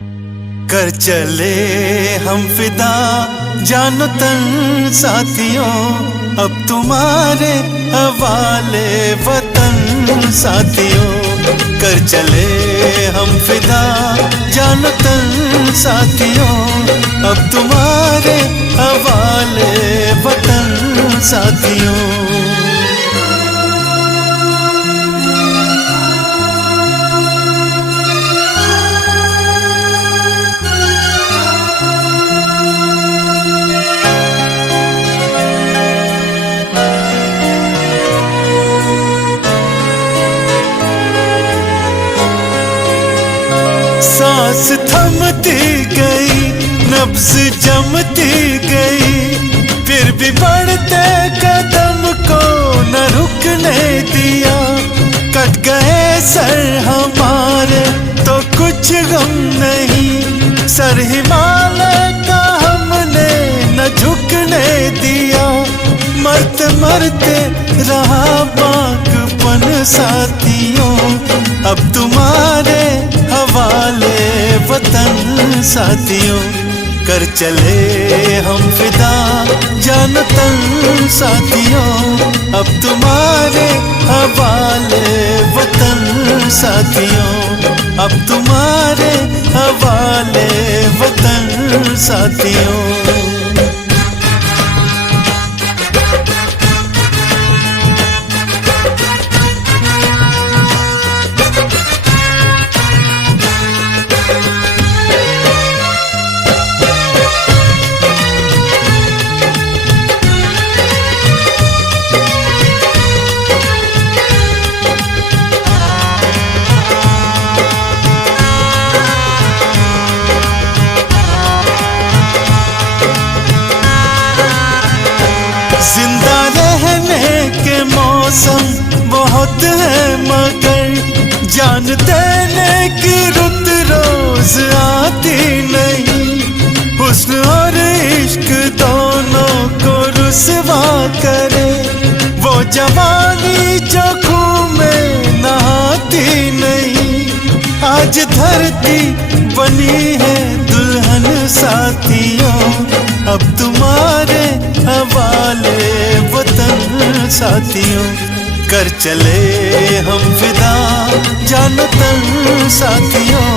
कर चले हम फिदा जानो तन साथियों, अब तुम्हारे हवाले वतन साथियों। कर चले हम फिदा जानो तन साथियों, अब तुम्हारे हवाले वतन साथियों। सांस थमती गई, नब्ज जमती गई, फिर भी बढ़ते कदम को न रुकने दिया। कट गए सर हमारे तो कुछ गम नहीं, सर हिमालय का हमने न झुकने दिया। मरते मरते रहा बाकपन साथियों, अब तुम्हारे हवाले वतन साथियों। कर चले हम फिदा जानो तन साथियों, अब तुम्हारे हवाले वतन साथियों, अब तुम्हारे हवाले वतन साथियों। जिंदा रहने के मौसम बहुत है, मगर जान देने की रुत रोज आती नहीं। हुस्न और इश्क दोनों को रुसवा करे, वो जवानी जो खून में नहाती नहीं। आज धरती बनी है दुल्हन साथियों, अब तुम्हारे हवाले वतन साथियों। कर चले हम फिदा जानो तन साथियों,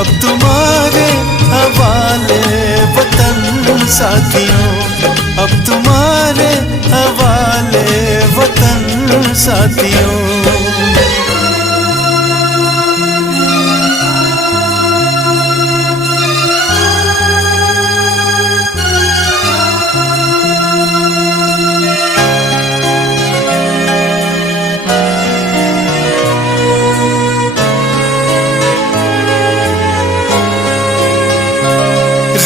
अब तुम्हारे हवाले वतन साथियों, अब तुम्हारे हवाले वतन साथियों।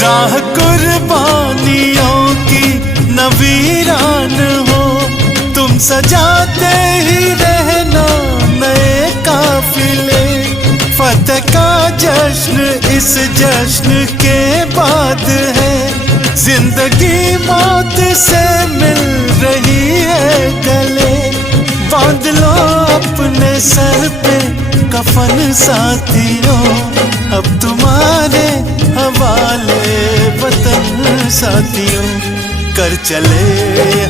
राह कुर्बानियों की न वीरान हो, तुम सजाते ही रहना नए काफिले। फतह का जश्न इस जश्न के बाद है, जिंदगी मौत से मिल रही है गले। बांध लो अपने सर पे कफन साथियों, अब तुम्हारे हवाले वतन साथियों। कर चले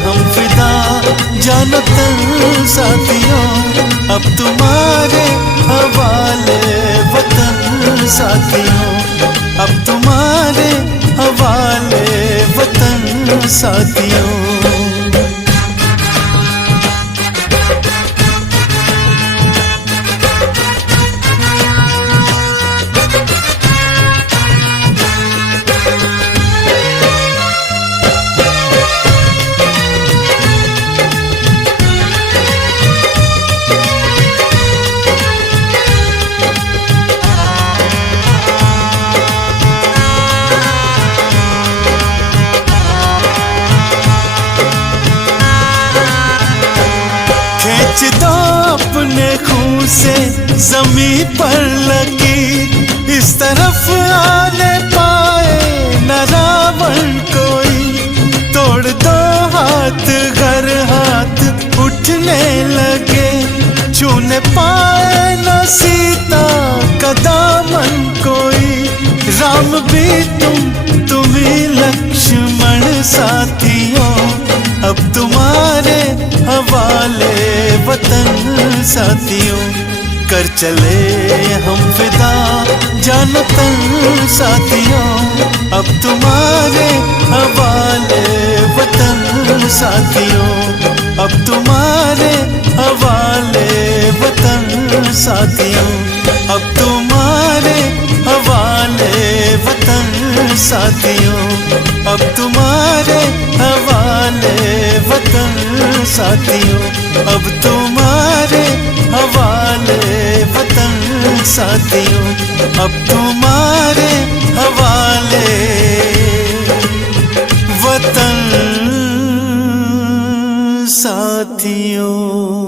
हम फिदा जानो तन साथियों, अब तुम्हारे हवाले वतन साथियों, अब तुम्हारे हवाले वतन साथियों। खींच दो अपने खून से जमीन पर लकीर, इस तरफ आने पाए न रावण कोई। तोड़ दो हाथ घर हाथ उठने लगे, छूने पाए न सीता का दामन कोई। वतन साथियों, कर चले हम फिदा जानो तन साथियों, अब तुम्हारे हवाले वतन साथियों, अब तुम्हारे हवाले वतन साथियों, अब तुम्हारे हवाले वतन साथियों, अब तुम्हारे हवाले वतन साथियों, अब तुम्हारे हवाले वतन साथियों, अब तुम्हारे हवाले वतन साथियों।